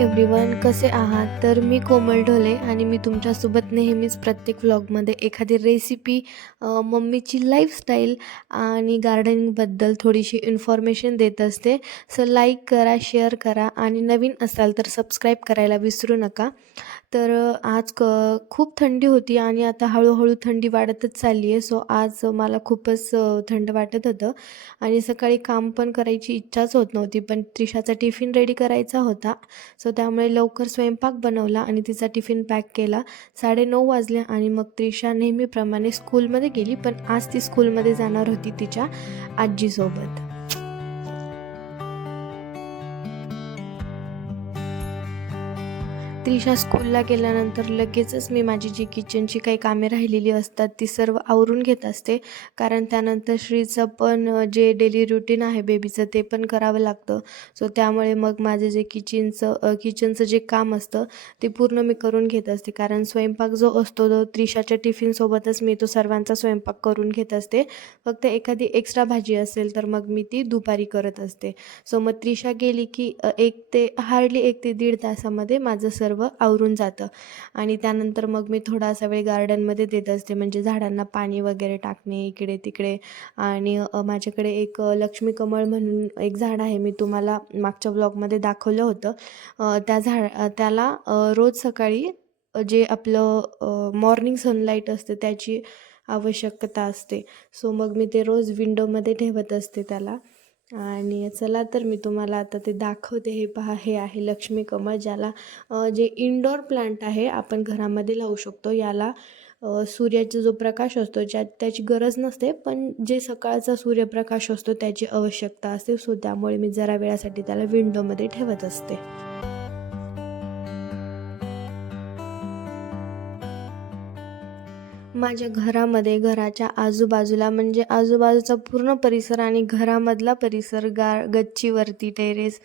Everyone everyone कसे आहात? तर मी कोमल ढोले आणि मी तुमच्यासोबत नेहमीच प्रत्येक व्लॉगमध्ये एखादी रेसिपी मम्मीची लाईफस्टाईल आणि गार्डनिंगबद्दल थोडीशी इन्फॉर्मेशन देत असते. सो लाईक करा शेअर करा आणि नवीन असाल तर सबस्क्राईब करायला विसरू नका. तर आज क खूप थंडी होती आणि आता हळूहळू थंडी वाढतच चालली आहे सो आज मला खूपच थंड वाटत होतं आणि सकाळी काम पण करायची इच्छाच होत नव्हती पण त्रिशाचा टिफिन रेडी करायचा होता. सो त्यामुळे लवकर स्वयंपाक बनवला आणि तिचा टिफिन पॅक केला. साडेनऊ वाजले आणि मग त्रिशा नेहमीप्रमाणे स्कूलमध्ये गेली पण आज ती स्कूलमध्ये जाणार होती तिच्या आजीसोबत. त्रिशा स्कूलला गेल्यानंतर लगेचच मी माझी जी किचनची काही कामे राहिलेली असतात ती सर्व आवरून घेत असते. कारण त्यानंतर श्रीचं पण जे डेली रुटीन आहे बेबीचं ते पण करावं लागतं. सो त्यामुळे मग माझं जे किचनचं किचनचं जे काम असतं ते पूर्ण मी करून घेत असते. कारण स्वयंपाक जो असतो तो त्रिशाच्या टिफिनसोबतच मी तो सर्वांचा स्वयंपाक करून घेत असते. फक्त एखादी एक्स्ट्रा भाजी असेल तर मग मी ती दुपारी करत असते. सो मग त्रिशा गेली की एक ते हार्डली एक ते दीड तासामध्ये माझं सर्व आवरून जातं. आणि त्यानंतर मग मी थोडासा वेळ गार्डनमध्ये देत असते. म्हणजे झाडांना पाणी वगैरे टाकणे इकडे तिकडे. आणि माझ्याकडे एक लक्ष्मी कमळ म्हणून एक झाड आहे. मी तुम्हाला मागच्या ब्लॉगमध्ये दाखवलं होतं. त्या झाड त्याला रोज सकाळी जे आपलं मॉर्निंग सनलाईट असते त्याची आवश्यकता असते. सो मग मी ते रोज विंडोमध्ये ठेवत असते त्याला. आणि चला तर मी तुम्हाला आता ते दाखवते. हे पहा हे आहे लक्ष्मी कमळ ज्याला जे इनडोअर प्लांट आहे आपण घरामध्ये लावू शकतो. याला सूर्याचा जो प्रकाश असतो ज्या त्याची गरज नसते पण जे सकाळचा सूर्यप्रकाश असतो त्याची आवश्यकता असते. सो त्यामुळे मी जरा वेळासाठी त्याला विंडोमध्ये ठेवत असते. माझ्या घरामध्ये घराच्या आजूबाजूला म्हणजे आजूबाजूचा पूर्ण परिसर आणि घरामधला परिसर गा गच्चीवरती टेरेस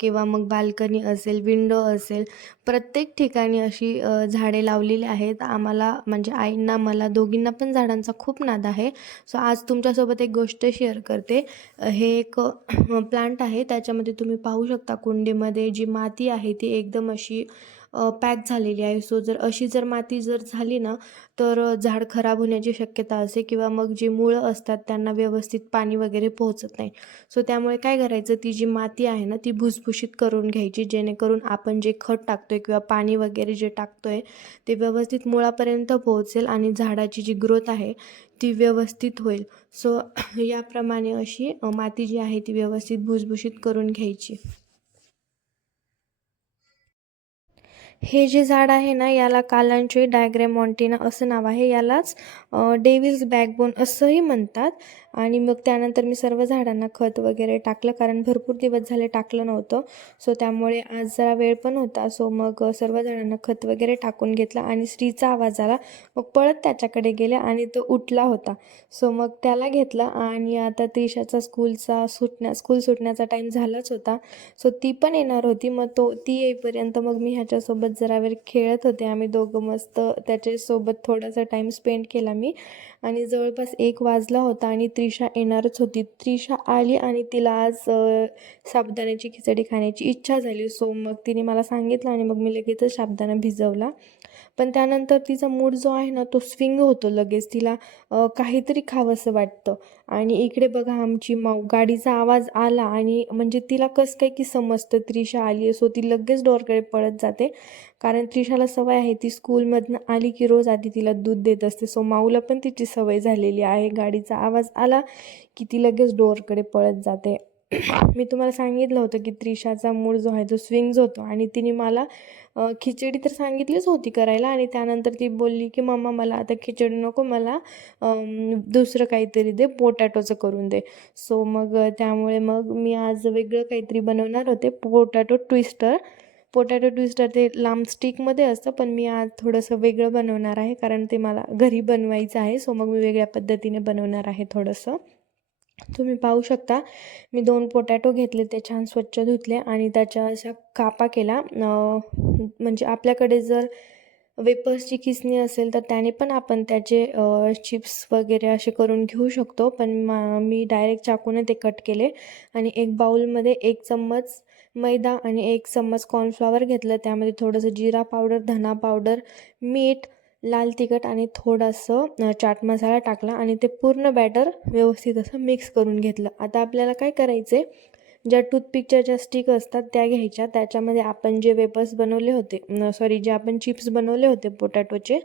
किंवा मग बाल्कनी असेल विंडो असेल प्रत्येक ठिकाणी अशी झाडे लावलेली आहेत. आम्हाला म्हणजे आईंना मला दोघींना पण झाडांचा खूप नाद आहे. सो आज तुमच्यासोबत एक गोष्ट शेअर करते. हे एक प्लांट आहे. त्याच्यामध्ये तुम्ही पाहू शकता कुंडीमध्ये जी माती आहे ती एकदम अशी पॅक झालेली आहे. सो जर अशी जर माती जर झाली ना तर झाड खराब होण्याची शक्यता असते किंवा मग जी मुळं असतात त्यांना व्यवस्थित पाणी वगैरे पोहोचत नाही. सो त्यामुळे काय करायचं? ती जी माती आहे ना ती भुसभुशीत करून घ्यायची जेणेकरून आपण जे खत टाकतोय किंवा पाणी वगैरे जे टाकतोय ते व्यवस्थित मुळापर्यंत पोहोचेल आणि झाडाची जी ग्रोथ आहे ती व्यवस्थित होईल. सो याप्रमाणे अशी माती जी आहे ती व्यवस्थित भुसभुशीत करून घ्यायची. हे जे झाड आहे ना याला कालांची डायग्रेमॉन्टिना असं नाव आहे. यालाच डेव्हिल्स बॅकबोन असंही म्हणतात. आणि मग त्यानंतर मी सर्व झाडांना खत वगैरे टाकलं कारण भरपूर दिवस झाले टाकलं नव्हतं. सो त्यामुळे आज जरा वेळ पण होता. सो मग सर्व झाडांना खत वगैरे टाकून घेतलं आणि स्त्रीचा आवाज आला. मग पळत त्याच्याकडे गेले आणि तो उठला होता. सो मग त्याला घेतला आणि आता त्रिशाचा स्कूलचा सुटण्या स्कूल सुटण्याचा टाईम झालाच होता. सो ती पण येणार होती. मग तो ती येईपर्यंत मग मी ह्याच्यासोबत जरा वेळ खेळत होते. आम्ही दोघं मस्त त्याच्यासोबत थोडासा टाईम स्पेंड केला. मी me. आणि जवळपास एक वाजला होता आणि त्रिशा येणारच होती. त्रिशा आली आणि तिला आज साबुदाण्याची खिचडी खाण्याची इच्छा झाली. सो मग तिने मला सांगितलं आणि मग मी लगेचच साबुदाणा भिजवला. पण त्यानंतर तिचा मूड जो आहे ना तो स्विंग होतो लगेच. तिला काहीतरी खावंसं वाटतं. आणि इकडे बघा आमची माऊ गाडीचा आवाज आला आणि म्हणजे तिला कसं काय की समजतं त्रिशा आली आहे सो ती लगेच डोरकडे पळत जाते. कारण त्रिशाला सवय आहे ती स्कूलमधनं आली की रोज आधी तिला दूध देत असते. सो माऊला पण तिची सवय झालेली आहे. गाडीचा आवाज आला की ती लगेच डोअरकडे पळत जाते. मी तुम्हाला सांगितलं होतं की त्रिशाचा मूड जो आहे तो स्विंग्ज होतो आणि तिने मला खिचडी तर सांगितलीच होती करायला आणि त्यानंतर ती बोलली की मम्मा मला आता खिचडी नको मला दुसरं काहीतरी दे पोटॅटोचं करून दे. सो मग त्यामुळे मग मी आज वेगळं काहीतरी बनवणार होते पोटॅटो ट्विस्टर. पोटॅटो ट्विस्टर ते लांब स्टिकमध्ये असतं पण मी आज थोडंसं वेगळं बनवणार आहे कारण ते मला घरी बनवायचं आहे सो मग मी वेगळ्या पद्धतीने बनवणार आहे थोडंसं. तुम्ही पाहू शकता मी दोन पोटॅटो घेतले ते छान स्वच्छ धुतले आणि त्याच्या अशा कापा केला म्हणजे आपल्याकडे जर वेपर्सची किसणी असेल तर त्याने पण आपण त्याचे चिप्स वगैरे असे करून घेऊ शकतो. पण मा मी डायरेक्ट चाकूने ते कट केले आणि एक बाउलमध्ये एक चम्मच मैदा आणि एक चम्मच कॉर्नफ्लॉवर घेतलं. त्यामध्ये थोडंसं जिरा पावडर धना पावडर मीठ लाल तिखट आणि थोडंसं चाट मसाला टाकला आणि ते पूर्ण बॅटर व्यवस्थित असं मिक्स करून घेतलं. आता आपल्याला काय करायचं आहे ज्या टूथपिकच्या ज्या स्टिक असतात त्या घ्यायच्या. त्याच्यामध्ये आपण जे वेपर्स बनवले होते सॉरी जे आपण चिप्स बनवले होते पोटॅटोचे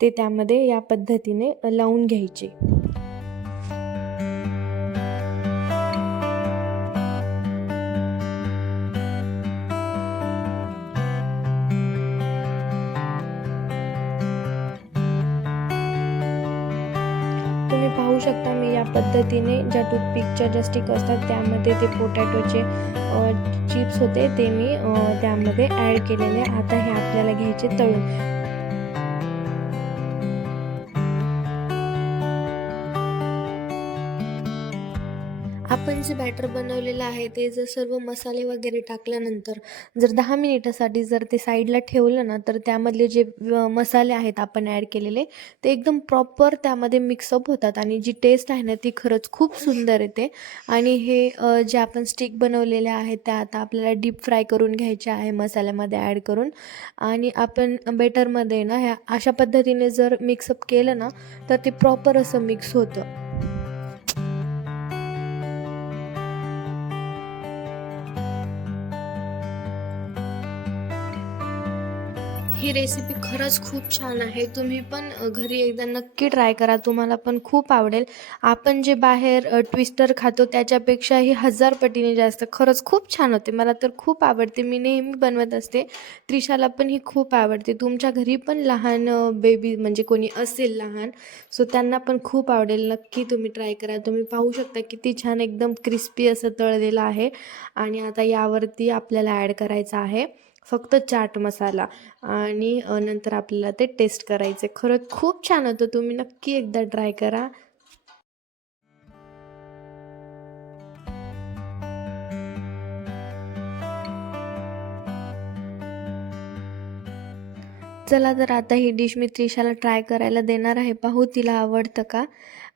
ते त्यामध्ये या पद्धतीने लावून घ्यायचे. तुम्ही पाहू शकता मी या पद्धतीने ज्या टूथपिकच्या ज्या स्टिक असतात त्यामध्ये ते पोटॅटोचे चिप्स होते ते मी त्यामध्ये ॲड केलेले. आता हे आपल्याला घ्यायचे तळून. आपण जे बॅटर बनवलेलं आहे ते जर सर्व मसाले वगैरे टाकल्यानंतर जर दहा मिनिटासाठी जर ते साईडला ठेवलं ना तर त्यामधले जे मसाले आहेत आपण ॲड केलेले ते एकदम प्रॉपर त्यामध्ये मिक्सअप होतात आणि जी टेस्ट आहे ना ती खरंच खूप सुंदर येते. आणि हे जे आपण स्टिक बनवलेले आहेत त्या आता आपल्याला डीप फ्राय करून घ्यायचे आहे मसाल्यामध्ये ॲड करून. आणि आपण बेटरमध्ये ना ह्या अशा पद्धतीने जर मिक्सअप केलं ना तर ते प्रॉपर असं मिक्स होतं. ही रेसिपी खरंच खूप छान आहे. तुम्ही पण घरी एकदा नक्की ट्राय करा. तुम्हाला पण खूप आवडेल. आपण जे बाहेर ट्विस्टर खातो त्याच्यापेक्षाही हजार पटीने जास्त. खरंच खूप छान होते. मला तर खूप आवडते. मी नेहमी बनवत असते. त्रिशाला पण ही खूप आवडते. तुमच्या घरी पण लहान बेबी म्हणजे कोणी असेल लहान सो त्यांना पण खूप आवडेल. नक्की तुम्ही ट्राय करा. तुम्ही पाहू शकता किती छान एकदम क्रिस्पी असं तळलेलं आहे. आणि आता यावरती आपल्याला ॲड करायचं आहे. फक्त चाट मसाला आणि नंतर आपल्याला ते टेस्ट करायचे खरंच खूप छान होतं. तुम्ही नक्की एकदा ट्राय करा. चला तर आता ही डिश मी त्रिशाला ट्राय करायला देणार आहे. पाहू तिला आवडतं का?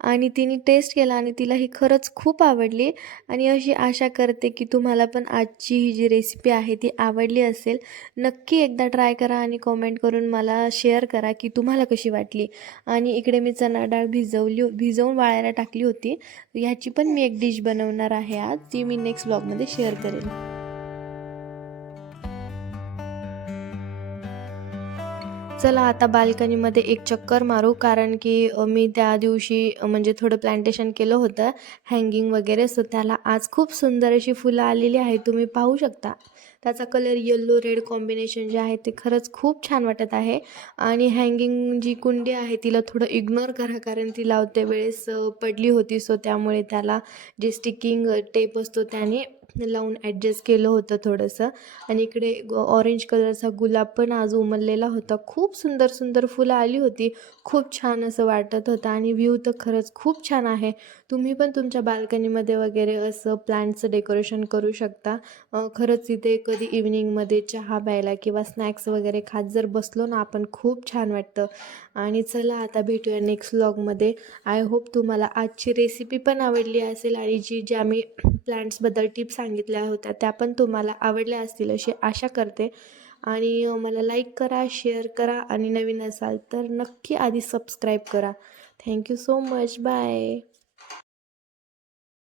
आणि तिने टेस्ट केला आणि तिला ही खरंच खूप आवडली. आणि अशी आशा करते की तुम्हाला पण आजची ही जी रेसिपी आहे ती आवडली असेल. नक्की एकदा ट्राय करा आणि कॉमेंट करून मला शेअर करा की तुम्हाला कशी वाटली. आणि इकडे मी चणा डाळ भिजवली भिजवून वाळायला टाकली होती. ह्याची पण मी एक डिश बनवणार आहे आज ती मी नेक्स्ट ब्लॉगमध्ये शेअर करेन. चला आता बाल्कनीमध्ये एक चक्कर मारू कारण की मी त्या दिवशी म्हणजे थोडं प्लांटेशन केलं होतं हँगिंग वगैरे. सो त्याला आज खूप सुंदर अशी फुलं आलेली आहेत. तुम्ही पाहू शकता. त्याचा कलर येल्लो रेड कॉम्बिनेशन जे आहे ते खरंच खूप छान वाटत आहे. आणि हँगिंग जी कुंडी आहे तिला थोडं इग्नोर करा कारण ती लावते वेळेस पडली होती. सो त्यामुळे त्याला जे स्टिकिंग टेप असतो त्याने लावून ॲडजस्ट केलं होतं थोडंसं. आणि इकडे ऑरेंज कलरचा गुलाब पण आज उमललेला होता. खूप सुंदर सुंदर फुलं आली होती. खूप छान असं वाटत होतं आणि व्ह्यू तर खरंच खूप छान आहे. तुम्ही पण तुमच्या बाल्कनीमध्ये वगैरे असं प्लांटचं डेकोरेशन करू शकता. खरंच इथे कधी इव्हिनिंगमध्ये चहा प्यायला किंवा स्नॅक्स वगैरे खात जर बसलो ना आपण खूप छान वाटतं. आणि चला आता भेटूया नेक्स्ट व्लॉगमध्ये आय होप तुम्हाला आजची रेसिपी पण आवडली असेल आणि जी ज्या मी प्लांट्सबद्दल टिप्स सांगितल्या होत्या त्या पण तुम्हाला आवडल्या असतील अशी आशा करते. आणि मला लाईक करा शेअर करा आणि नवीन असाल तर नक्की आधी सबस्क्राईब करा. Thank you so much bye